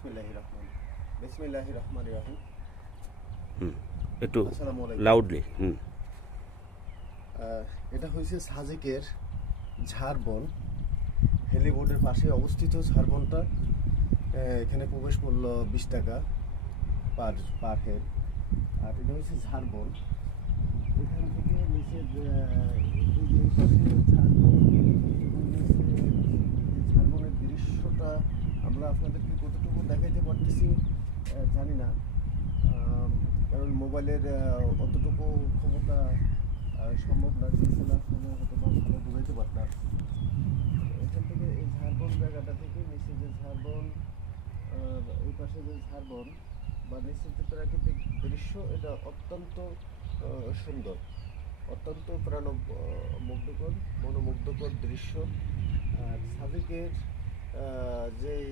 বিসমিল্লাহির রহমানির রহিম। একটু আসসালামু আলাইকুম। লাউডলি। এটা হয়েছে সাজেকের ঝাড়বন, হেলিবোর্ডের পাশে অবস্থিত ঝাড়বনটা। এখানে প্রবেশ মূল্য 20 টাকা পার হেড। আর এটা হচ্ছে ঝাড়বন। এখান থেকে নিচে ঝাড়বনের দৃশ্যটা আমরা আপনাদেরকে কতটুকু দেখাইতে পারতেছি জানি না, কারণ মোবাইলের অতটুকু ক্ষমতা সম্ভব না। ডিএসএলআর ফোনে হয়তো বা ভালো বোঝাইতে পারতাম। এখান থেকে এই ঝাড়বন জায়গাটা থেকে নিচে যে ঝাড়বন, এই পাশে যে ঝাড়বন বা নিচের যে প্রাকৃতিক দৃশ্য, এটা অত্যন্ত সুন্দর, অত্যন্ত মুগ্ধকর, মনোমুগ্ধকর দৃশ্য। আর সাজেকের যেই